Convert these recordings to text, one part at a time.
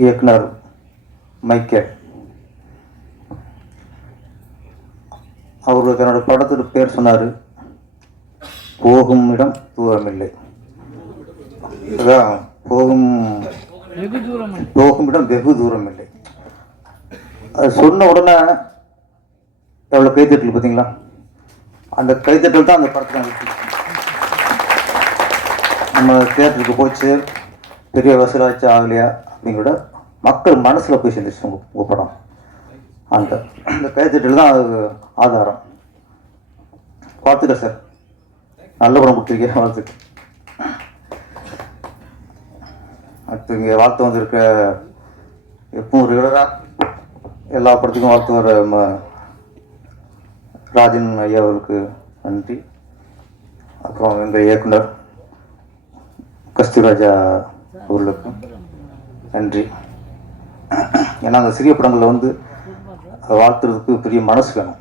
இயக்குனர் மைக்கேல். அவர் தன்னோட படத்துக்கு பேர் சொன்னார், போகும் இடம் தூரமில்லை. அதான் போகும் இடம் வெகு தூரம் இல்லை. அது சொன்ன உடனே எவ்வளோ கைத்தட்டல் பார்த்தீங்களா? அந்த கைத்தட்டல் தான் அந்த படத்தில் நம்ம தேட்டருக்கு போச்சு பெரிய வசூலாச்சு ஆகலையா அப்படிங்கிற மக்கள் மனசில் போய் சேர்ந்துச்சு உங்கள் படம். அந்த கைத்தட்டல் தான் அது ஆதாரம். வாழ்த்துக்கள் சார், நல்ல படம் கொடுத்துருக்கேன், வாழ்த்துக்கள். அடுத்து இங்கே வாழ்த்து வந்திருக்க எப்பவும் ரெகுலராக எல்லா படத்துக்கும் வாழ்த்து வர ராஜன் ஐயா அவருக்கு நன்றி. அப்புறம் எங்கள் இயக்குனர் கஸ்தூராஜா அவர்களுக்கும் நன்றி. ஏன்னா அந்த சிறிய படங்களில் வந்து வாழ்த்துறதுக்கு பெரிய மனசு வேணும்.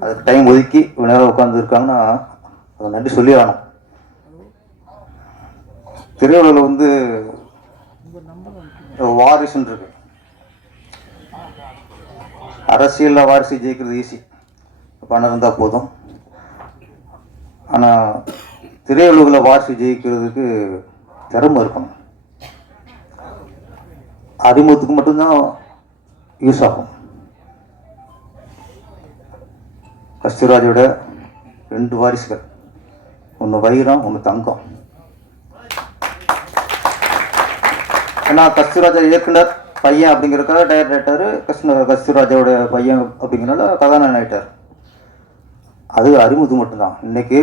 அதுக்கு டைம் ஒதுக்கி இவ்வளோ நேரம் உட்காந்து இருக்காங்கன்னா அதை நன்றி சொல்லி ஆகணும். திரையுலகில் வந்து வாரிசுன்னு இருக்கு. அரசியலில் வாரிசு ஜெயிக்கிறது ஈஸி, பணம் இருந்தால் போதும். ஆனால் திரையுலகில் வாரிசு ஜெயிக்கிறதுக்கு திறமை இருக்கணும். அறிமுகத்துக்கு மட்டும்தான் யூஸ் ஆகும். கஸ்தூராஜோட 2 வாரிசுகள், ஒன்று வைரம், ஒன்று தங்கம். ஏன்னா கஸ்தூராஜா இயக்குனர் பையன் அப்படிங்கிறதுக்காக டைரக்டர் கஸ்தூராஜாவோட பையன் அப்படிங்கிறனால கதாநாயகன் ஆகிட்டார். அது அறிமுகம் மட்டும்தான். இன்னைக்கு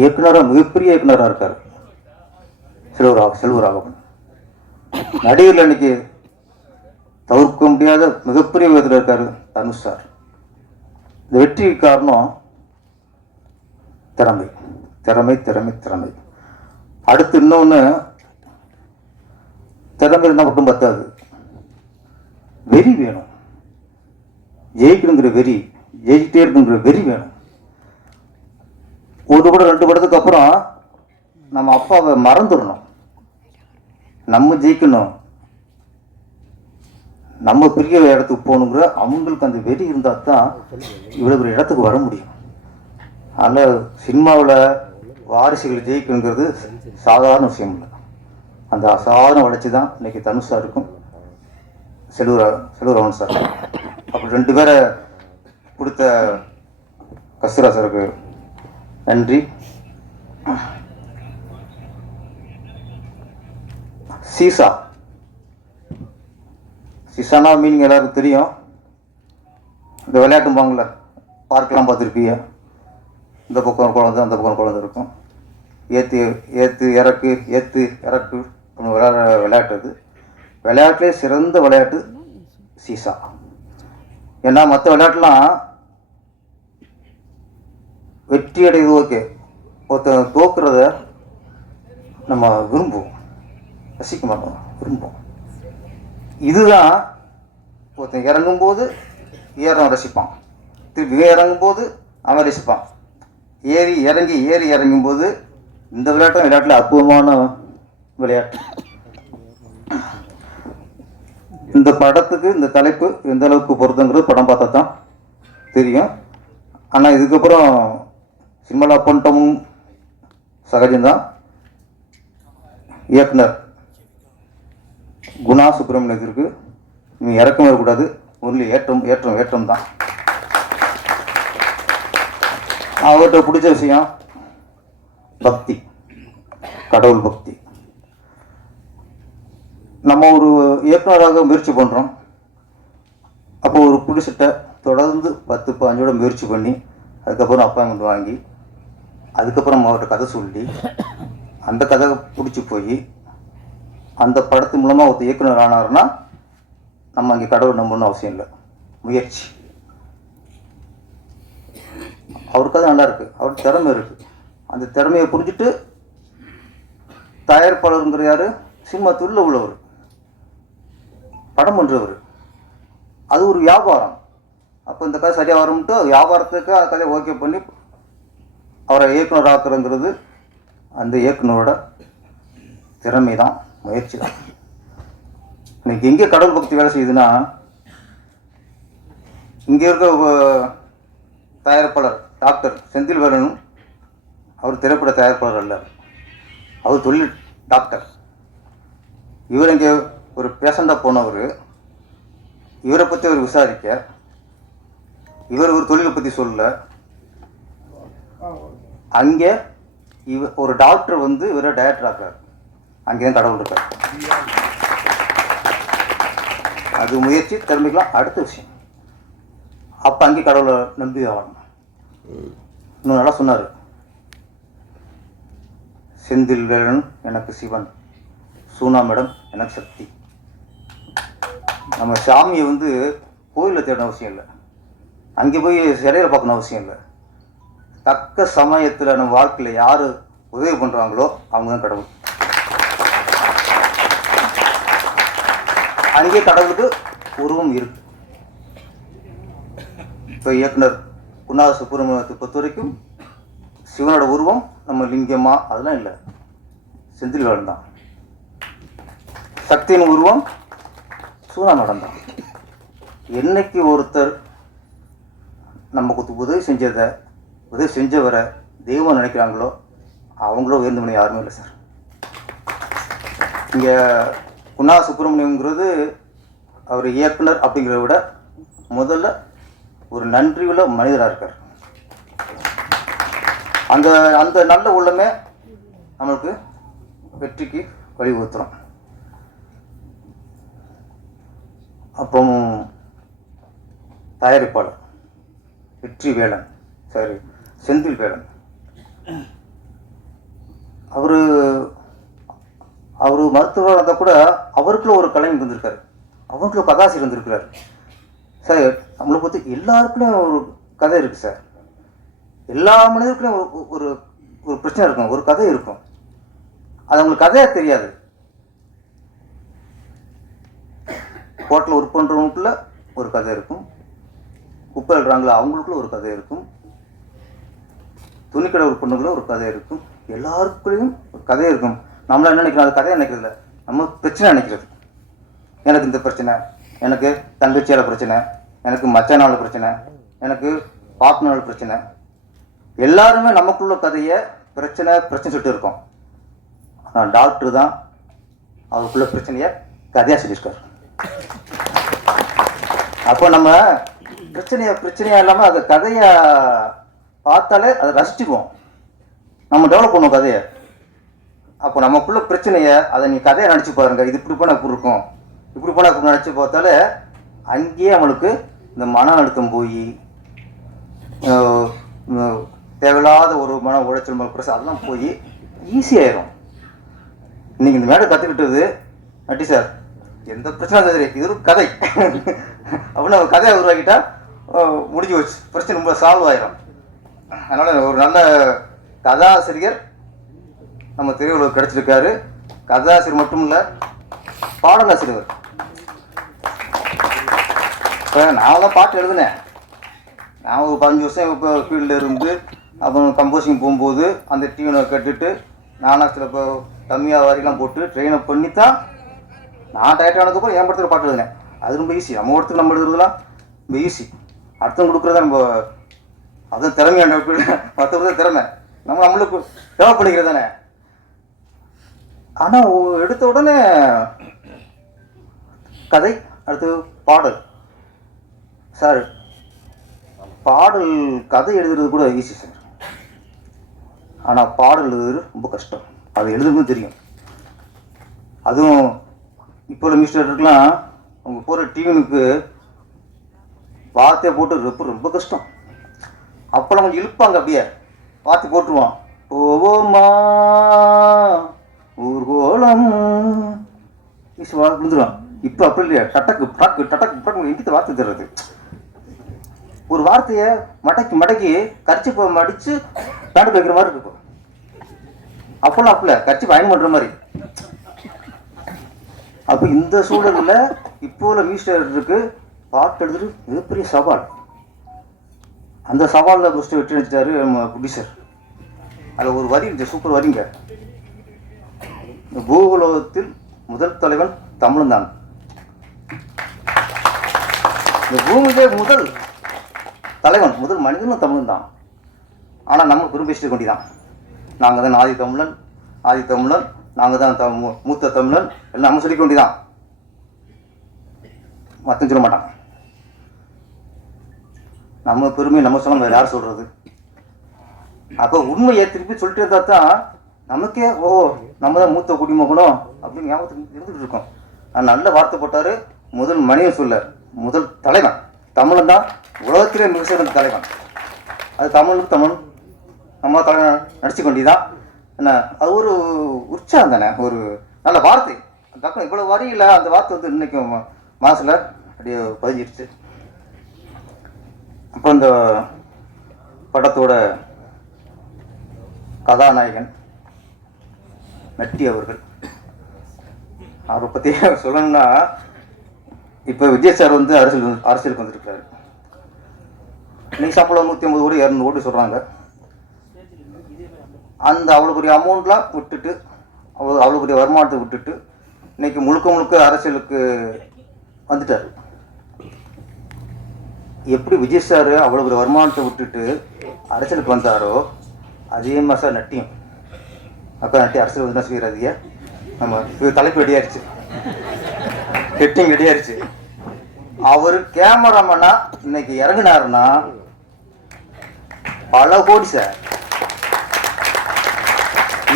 இயக்குனராக மிகப்பெரிய இயக்குனராக இருக்கார் செல்வராகவன். நடிகர்கள் இன்னைக்கு தவிர்க்க முடியாத மிகப்பெரிய விதத்தில் இருக்கார் தனுஷ் சார். இந்த வெற்றி காரணம் திறமை திறமை திறமை திறமை. அடுத்து இன்னொன்று, திறமை இருந்தால் மட்டும் பத்தாது, வெறி வேணும். ஜெயிக்கணுங்கிற வெறி, ஜெயிக்கிட்டே இருக்குங்கிற வெறி வேணும். ஒரு படம் 2 படத்துக்கு அப்புறம் நம்ம அப்பாவை மறந்துடணும். நம்ம ஜெயிக்கணும், நம்ம பெரிய இடத்துக்கு போகணுங்கிற அவங்களுக்கு அந்த வெறி இருந்தால் தான் இவ்வளோ பெரிய இடத்துக்கு வர முடியும். அதனால் சினிமாவில் வாரிசுகள் ஜெயிக்கணுங்கிறது சாதாரண விஷயம் இல்லை. அந்த அசாதாரண வளர்ச்சி தான் இன்னைக்கு தனுஷ் சாருக்கும் செல்வராகவன் சார். அப்படி 2 பேரை கொடுத்த கஸ்தூரா சாருக்கு நன்றி. சீசானா மீனிங் எல்லாருக்கும் தெரியும். இந்த விளையாட்டும்பாங்கள, பார்க்கலாம் பார்த்துருப்பீங்க. இந்த பக்கம் குழந்தை, அந்த பக்கம் குழந்தை இருக்கும். ஏற்று இறக்கு விளையாட்டு. அது விளையாட்டுலேயே சிறந்த விளையாட்டு சீசா. ஏன்னா மற்ற விளையாட்டுலாம் வெற்றி அடைவது ஓகே, ஒருத்தர் தோக்குறத நம்ம விரும்புவோம், ரசிக்க மாட்டோம், விரும்புவோம். இதுதான் ஒருத்தன் இறங்கும்போது ஏறம் ரசிப்பான், திருப்பி இறங்கும்போது அவன் ரசிப்பான். ஏறி இறங்கும்போது இந்த விளையாட்டில் அற்புதமான விளையாட்டு. இந்த படத்துக்கு இந்த தலைப்பு எந்த அளவுக்கு பொருத்தங்கிறது படம் பார்த்தா தான் தெரியும். ஆனால் இதுக்கப்புறம் சினிமாவில் பண்ணிட்டமும் சகஜம்தான். இயக்குனர் குணா சுப்பிரமணியத்திற்கு நீ இறக்கம் வரக்கூடாது, ஒன்லி ஏற்றம் தான். அவர்கிட்ட பிடிச்ச விஷயம் பக்தி, கடவுள் பக்தி. நம்ம ஒரு இயக்குனராக முயற்சி பண்ணுறோம். அப்போ ஒரு புடிசட்டை தொடர்ந்து 10-15 முயற்சி பண்ணி அதுக்கப்புறம் அப்பாயின்மெண்ட் வாங்கி அதுக்கப்புறம் அவர்கிட்ட கதை சொல்லி அந்த கதை பிடிச்சி போய் அந்த படத்து மூலமாக ஒருத்தர் இயக்குனர் ஆனார்னா நம்ம அங்கே கடவுள் நம்பணும்னு அவசியம் இல்லை, முயற்சி. அவருக்கு அது நல்லா இருக்குது, அவருக்கு திறமை இருக்குது. அந்த திறமையை புரிஞ்சுட்டு தயாரிப்பாளருங்கிற யார், சினிமா துள்ள உள்ளவர், படம் பண்ணுறவர். அது ஒரு வியாபாரம். அப்போ இந்த கதை சரியாக வரும்ட்டு வியாபாரத்துக்கு அந்த கதையை ஓகே பண்ணி அவரை இயக்குனர் ஆக்குறங்கிறது அந்த இயக்குனரோட திறமை தான். முயற்சி தான். இன்னைக்கு எங்கே கடவுள் பக்தி வேலை செய்யுதுன்னா, இங்கே இருக்க தயாரிப்பாளர் டாக்டர் செந்தில் வேலனும் அவர் திரைப்பட தயாரிப்பாளர் அல்ல, அவர் தொழில் டாக்டர். இவர் இங்கே ஒரு பேஷண்டாக போனவர், இவரை பற்றி அவர் விசாரிக்க, இவர் ஒரு தொழிலை பற்றி சொல்ல, அங்கே ஒரு டாக்டர் வந்து இவரை டைரக்டர் ஆக்குறார். அங்கேயும் கடவுள் இருக்கார். அது முயற்சி திறமைக்கலாம் அடுத்த விஷயம். அப்போ அங்கே கடவுளை நம்பி ஆகணும். இன்னும் நல்லா சொன்னார், செந்தில் வேலன் எனக்கு சிவன், சூனா மேடம் எனக்கு சக்தி. நம்ம சாமியை வந்து கோயிலில் தேடணும் அவசியம் இல்லை, அங்கே போய் சிலையில் பார்க்கணும் அவசியம் இல்லை. தக்க சமயத்தில் நம்ம வாழ்க்கையில் யார் உதவி பண்ணுறாங்களோ அவங்க தான் கடவுள். அங்கே கடவுளுக்கு உருவம் இருக்கு. இப்போ இயக்குனர் குணா சுப்பிரமணியத்தை பொறுத்த வரைக்கும் சிவனோட உருவம் நம்ம லிங்கமா அதெல்லாம் இல்லை, செந்தில் வேலன் தான். சக்தியின் உருவம் சூனா மேடம் தான். என்னைக்கு ஒருத்தர் நமக்கு உதவி செஞ்சவரை தெய்வம் நினைக்கிறாங்களோ அவங்களும் உயர்ந்தவனை யாருமே இல்லை சார். இங்கே குணா சுப்பிரமணியங்கிறது அவர் இயக்குனர் அப்படிங்கிறத விட முதல்ல ஒரு நன்றியுள்ள மனிதராக இருக்கார். அந்த அந்த நல்ல உள்ளமே நம்மளுக்கு வெற்றிக்கு வழிவகுத்துறோம். அப்புறம் தயாரிப்பாளர் வெற்றி வேலன், சரி செந்தில் வேலன், அவர் மருத்துவராக இருந்தால் கூட அவருக்குள்ள ஒரு கலைஞர் இருந்திருக்காரு, அவருக்குள்ள கதாசிரியர் இருந்திருக்கிறார் சார். நம்மளை பற்றி எல்லாருக்குள்ளேயும் ஒரு கதை இருக்குது சார். எல்லா மனிதருக்குள்ளேயும் ஒரு ஒரு பிரச்சனை இருக்கும், ஒரு கதை இருக்கும். அது அவங்களுக்கு கதையாக தெரியாது. ஹோட்டலில் ஒர்க் பண்ணுறவங்களுக்குள்ள ஒரு கதை இருக்கும், குப்பை எழுறாங்களா அவங்களுக்குள்ள ஒரு கதை இருக்கும், துணிக்கடை ஒர்க் பண்ணுறவங்களும் ஒரு கதை இருக்கும். எல்லாருக்குள்ளேயும் ஒரு கதை இருக்கும். நம்மளாம் என்ன நினைக்கிறோம், அது கதையை நினைக்கிறது இல்லை, நம்ம பிரச்சனை நினைக்கிறது. எனக்கு இந்த பிரச்சனை, எனக்கு தங்கச்சியால் பிரச்சனை, எனக்கு மச்சானால பிரச்சனை, எனக்கு பார்ட்னரால் பிரச்சனை. எல்லாருமே நமக்குள்ள கதையை பிரச்சனை சொல்லிட்டு இருக்கோம். ஆனால் டாக்டர் தான் அவருக்குள்ள பிரச்சனையை கதையாக சொல்லியிருக்காரு. அப்போ நம்ம பிரச்சனையா இல்லாமல் அதை கதையை பார்த்தாலே அதை ரசிச்சுக்குவோம், நம்ம டெவலப் பண்ணுவோம் கதையை. அப்போ நமக்குள்ள பிரச்சனையை அதை நீ கதையை நினச்சி பாருங்க, இது இப்படி போனால் இப்படி இருக்கும், இப்படி போனால் இப்படி நினச்சி பார்த்தாலே அங்கேயே அவனுக்கு இந்த மன அழுத்தம் போய் தேவையில்லாத ஒரு மன உளைச்சல் பிரச்சனை அதெல்லாம் போய் ஈஸியாயிரும். இன்னைக்கு இந்த மேடம் கற்றுக்கிட்டது நட்டி சார், எந்த பிரச்சனை சரி இது ஒரு கதை அப்படின்னு ஒரு கதையை உருவாக்கிட்டா முடிஞ்சு வச்சு பிரச்சனை ரொம்ப சால்வ் ஆயிரும். அதனால் ஒரு நல்ல கதாசிரியர் நம்ம திரையுலகம் கிடைச்சிருக்காரு. கதாசிரியர் மட்டும் இல்லை, பாடலாசிரியர். இப்போ நான் தான் பாட்டு எழுதினேன். நான் ஒரு 15 வருஷம் இப்போ ஃபீல்டில் இருந்து அப்புறம் கம்போசிங் போகும்போது அந்த டியூனை கட்டுட்டு நானாக சில இப்போ கம்மியாக வரைக்கும் போட்டு ட்ரெயினை பண்ணி தான் நான் டயர்ட் ஆனதுக்கப்புறம் என் படத்தில் பாட்டு எழுதினேன். அது ரொம்ப ஈஸி. நம்ம ஒருத்தருக்கு நம்ம எழுதுறதுலாம் ரொம்ப ஈஸி. அடுத்தவங்க கொடுக்குறதா நம்ம அதுவும் திறமையான மற்றவங்க திறமை நம்மளுக்கு டெவலப் பண்ணிக்கிறது தானே. ஆனால் எடுத்த உடனே கதை, அடுத்து பாடல். சார் பாடல் கதை எழுதுறது கூட ஈஸி சார், ஆனால் பாடல் எழுதுறது ரொம்ப கஷ்டம். அது எழுதுறதுன்னு தெரியும். அதுவும் இப்போ உள்ள மியூசிக் அவங்க போகிற டியூனுக்கு வார்த்தையை போட்டு ரொம்ப கஷ்டம். அப்போ கொஞ்சம் இழுப்பாங்க, அப்படியே வார்த்தை போட்டுருவான். ஓவோமா ஊர்கோலம் விழுந்துருவான். இப்போ அப்படி இல்லையா, டட்டக்கு எங்கிட்ட வார்த்தை தர்றது. ஒரு வார்த்தையை மடக்கி கரிச்சி மடித்து பேண்ட் வைக்கிற மாதிரி இருக்கும். அப்போல்லாம் அப்பல கட்சி பயன் பண்ணுற மாதிரி. அப்போ இந்த சூழலில் இப்போ உள்ள மியூசிக்கு பாட்டு எழுதுறது மிகப்பெரிய சவால். அந்த சவாலில் ஃபஸ்ட்டு வெற்றி அடிச்சிட்டாரு நம்ம ப்ரொடியூசர். அதில் ஒரு வரி இந்த சூப்பர் வரிங்க, பூகோளத்தில் முதல் தலைவன் தமிழன் தான். இந்த பூமியிலே முதல் தலைவன், முதல் மனிதனும் தமிழன் தான். ஆனால் நம்ம பெரும்பேசிட்டு கொண்டிதான் நாங்கள் தான் ஆதி தமிழன், ஆதி தமிழன், நாங்கள் தான் மூத்த தமிழன் எல்லாம் நம்ம சொல்லி கொண்டிதான். மற்ற சொல்ல மாட்டான். நம்ம பெருமையை நம்ம சொல்ல வேறு யார் சொல்கிறது? அப்போ உண்மையை திருப்பி சொல்லிட்டு இருந்தா தான் நமக்கே நம்ம தான் மூத்த குடிமகனும் அப்படின்னு ஞாபகத்துக்கு இருந்துகிட்டு இருக்கோம். நல்ல வார்த்தை போட்டார். முதல் மனிதன் சொல்ல முதல் தலைவன் தமிழன் தான் உலகத்திலே மிக சிறந்த தலைவன். அது தமிழுக்கு தமிழ் நம்ம தலைவன் நடிச்சு கொண்டிதான். என்ன அது ஒரு உற்சாகம் தானே, ஒரு நல்ல வார்த்தை. டக்குனு இவ்வளோ வரியில் அந்த வார்த்தை வந்து இன்றைக்கும் மனசில் அப்படியே பதிஞ்சிருச்சு. அப்போ இந்த படத்தோட கதாநாயகன் நட்டி அவர்கள், அவரை பற்றி சொல்லணும்னா, இப்போ விஜய் சார் வந்து அரசியலுக்கு வந்துருக்காரு. இன்னைக்கு சம்பளம் 150 கோடி 200 கோடி சொல்கிறாங்க. அந்த அவ்வளோ பெரிய அமௌண்ட்லாம் விட்டுட்டு, அவ்வளோ பெரிய வருமானத்தை விட்டுட்டு இன்னைக்கு முழுக்க முழுக்க அரசியலுக்கு வந்துட்டார். எப்படி விஜய் சார் அவ்வளோ பெரிய வருமானத்தை விட்டுட்டு அரசியலுக்கு வந்தாரோ அதே மாதிரி சார் நட்டியும். அப்போ நட்டி அரசியல் வந்து என்ன செய்கிறாதிய, நம்ம தலைப்பு ரெடியாயிருச்சு, ஹெட்டிங் ரெடியாயிருச்சு. அவர் கேமராமேனா இன்னைக்கு இறங்கினாருன்னா பல கோடி சார்.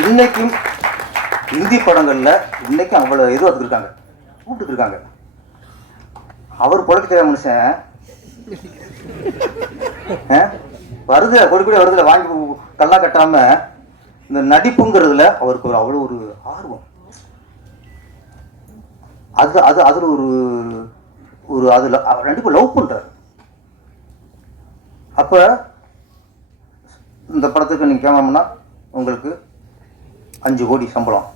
இன்னைக்கும் இந்தி படங்களில் இன்னைக்கும் அவ்வளோ எதிர்பார்த்துருக்காங்க, கூப்பிட்டுருக்காங்க. அவர் பொழைக்க தேவை மனுஷன் வருது, கொடி கொடி வருதுல வாங்கி கல்லா கட்டாம இந்த நடிப்புங்கிறதுல அவருக்கு ஒரு அவ்வளோ ஒரு ஆர்வம். அது அது அதில் ஒரு ஒரு அதில் கண்டிப்பாக லவ் பண்ணுறாரு. அப்போ இந்த படத்துக்கு நீங்கள் கேமராமேனா உங்களுக்கு 5 கோடி சம்பளம்,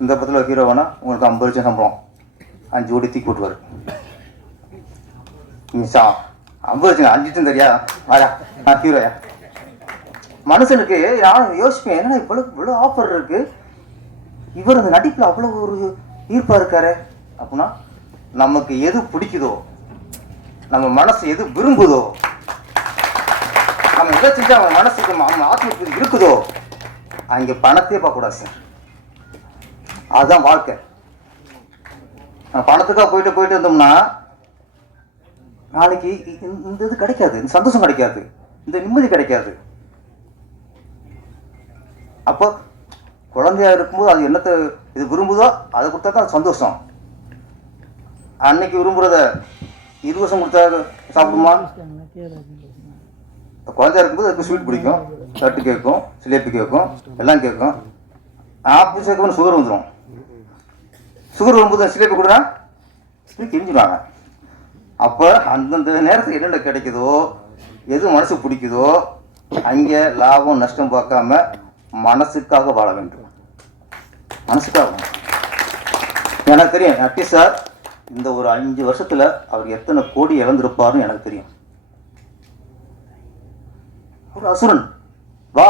இந்த படத்தில் ஹீரோவானா உங்களுக்கு 50 லட்சம் சம்பளம், 5 கோடி தூக்கி போட்டுவார். நீங்கள் 50 லட்சம் 5 லட்சம் தெரியா வாயா நான் ஹீரோயா. மனுஷனுக்கு நான் யோசிப்பேன், என்னன்னா இவ்வளோ ஆஃபர் இருக்கு, இவர் அந்த நடிப்பில் அவ்வளோ ஒரு ஈர்ப்பாக இருக்காரு அப்படின்னா நமக்கு எது பிடிக்குதோ, நம்ம மனசு எது விரும்புதோ, நம்ம எதை செஞ்சு அவங்க மனசுக்கு நம்ம ஆத்மீக இருக்குதோ அங்கே பணத்தையே பார்க்கக்கூடாது சார். அதுதான் வாழ்க்கை. நம்ம பணத்துக்காக போயிட்டு இருந்தோம்னா நாளைக்கு இந்த இது கிடைக்காது, இந்த சந்தோஷம் கிடைக்காது, இந்த நிம்மதி கிடைக்காது. அப்போ குழந்தையா இருக்கும்போது அது என்னத்தை இது விரும்புதோ அதை கொடுத்தா தான் சந்தோஷம். அன்னைக்கு விரும்புகிறத 20 வருஷம் கொடுத்தா சாப்பிடுமா? குழந்தையா இருக்கும்போது அதுக்கு ஸ்வீட் பிடிக்கும், லட்டு கேட்கும், சிலேபி கேட்கும், எல்லாம் கேட்கும். ஆப்பிள் சேர்க்கணும் சுகர் வந்துடும். சுகர் வரும்போது சிலேபி கொடுனா கிழிஞ்சிடுவாங்க. அப்போ அந்தந்த நேரத்துக்கு என்னென்ன கிடைக்குதோ, எது மனசு பிடிக்குதோ அங்கே லாபம் நஷ்டம் பார்க்காம மனசுக்காக வாழ வேண்டும். மனசுக்காக எனக்கு தெரியும். நட்டி சார் இந்த ஒரு 5 வருஷத்தில் அவர் எத்தனை கோடி இழந்திருப்பாருன்னு எனக்கு தெரியும். ஒரு அசுரன் வா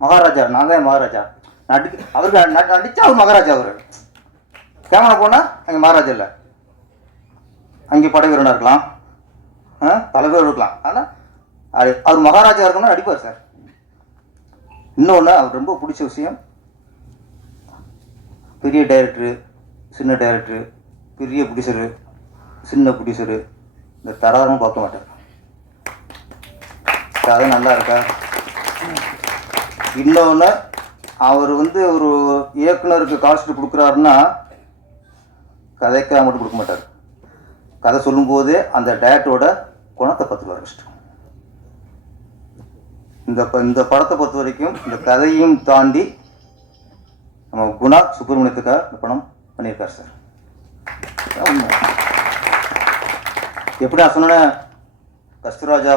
மகாராஜா, நாங்கள் மகாராஜா அவருக்கு நடிச்சா அவர் மகாராஜா. அவர் கேமரா போனால் அங்கே மகாராஜா இல்லை, அங்கே படை வீரனாக இருக்கலாம், தலைவர் இருக்கலாம். ஆனால் அவர் மகாராஜா இருக்கணும்னு நடிப்பார் சார். இன்னொன்று அவர் ரொம்ப பிடிச்ச விஷயம், பெரிய டைரக்டரு, சின்ன டைரக்டரு, பெரிய ப்ரொடியூசரு, சின்ன ப்ரொடியூசரு, இந்த தராதரமும் பார்க்க மாட்டார். கதை நல்லா இருக்கா? இன்னொன்று அவர் வந்து ஒரு இயக்குனருக்கு கால்ஷீட் கொடுக்குறாருன்னா கதைக்காக மட்டும் கொடுக்க மாட்டார். கதை சொல்லும்போதே அந்த டேரக்டரோட குணத்தை பார்த்துருவார் ஃபஸ்ட்டு. இந்த படத்தை பொறுத்த வரைக்கும் இந்த கதையும் தாண்டி நம்ம குணா சுப்பிரமணியத்துக்காக இந்த படம் பண்ணியிருக்கார் சார். எப்படி நான் சொன்னேன், கஸ்தூராஜா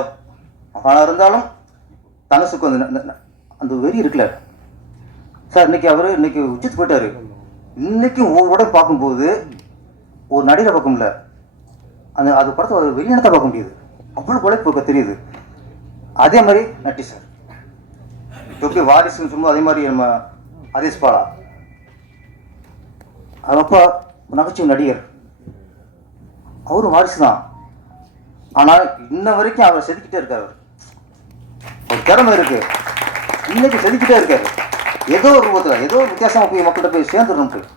மகானாக இருந்தாலும் தனுசுக்கு வந்து அந்த வெறி இருக்குல்ல சார். இன்னைக்கு உச்சித்து போயிட்டாரு. இன்னைக்கும் ஒவ்வொரு பார்க்கும்போது ஒரு நடிகரை பார்க்க முடியல, அது படத்தை ஒரு வெளியினத்தை பார்க்க முடியுது, அவ்வளோ உழைப்பு தெரியுது. அதே மாதிரி நட்டி சார் எப்படி வாரிசுன்னு சொல்லும்போது அதே மாதிரி நம்ம அதேஷ் பாலா அவர் அப்பா நகைச்சுவை நடிகர், அவரும் வாரிசு தான். ஆனால் இன்ன வரைக்கும் அவர் செதுக்கிட்டே இருக்காரு. ஒரு திறமை இருக்கு, இன்னைக்கு செதுக்கிட்டே இருக்காரு. ஏதோ ஒரு ரூபத்தில் ஏதோ ஒரு வித்தியாசமாக போய் மக்கள்கிட்ட போய் சேர்ந்துடணும். போய்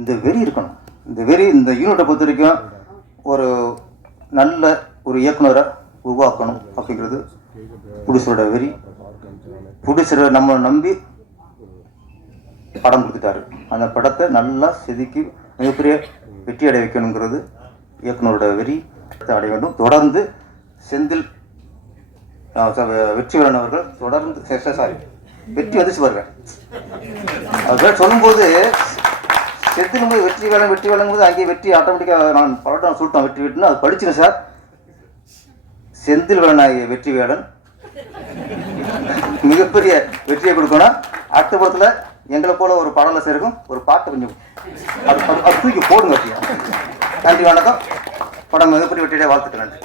இந்த வெறி இருக்கணும். இந்த வெறி இந்த யூனிட்டை பொறுத்த வரைக்கும் ஒரு நல்ல ஒரு இயக்குனரை உருவாக்கணும் அப்படிங்கிறது ப்ரொடியூசரோட வெறி. ப்ரொடியூசரை நம்ம நம்பி படம் கொடுத்துட்டாரு. அந்த படத்தை நல்லா செதுக்கி மிகப்பெரிய வெற்றி அடைய வைக்கணுங்கிறது இயக்குனரோட வெறி. அடைய வேண்டும். தொடர்ந்து செந்தில் வெற்றிவேலன் அவர்கள் தொடர்ந்து வெற்றி வந்துச்சு பாருங்க. அவர் சொல்லும்போது செந்தில் போய் வெற்றிவேலங்கும்போது அங்கேயே வெற்றி ஆட்டோமேட்டிக்காக நான் பலவட்டம் சொல்லிட்டோம். வெற்றி வெட்டுன்னு அது படிச்சுங்க சார். செந்தில் வேலனாகிய வெற்றிவேலன் மிகப்பெரிய வெற்றியை கொடுக்கணும். அடுத்த படத்தில் எங்களை போல ஒரு படம் சேர்க்கும் ஒரு பாட்டை கொஞ்சம் அது தூக்கி போடுங்க. நன்றி, வணக்கம். படம் மிகப்பெரிய வெற்றியை வாழ்த்துக்கள். நன்றி.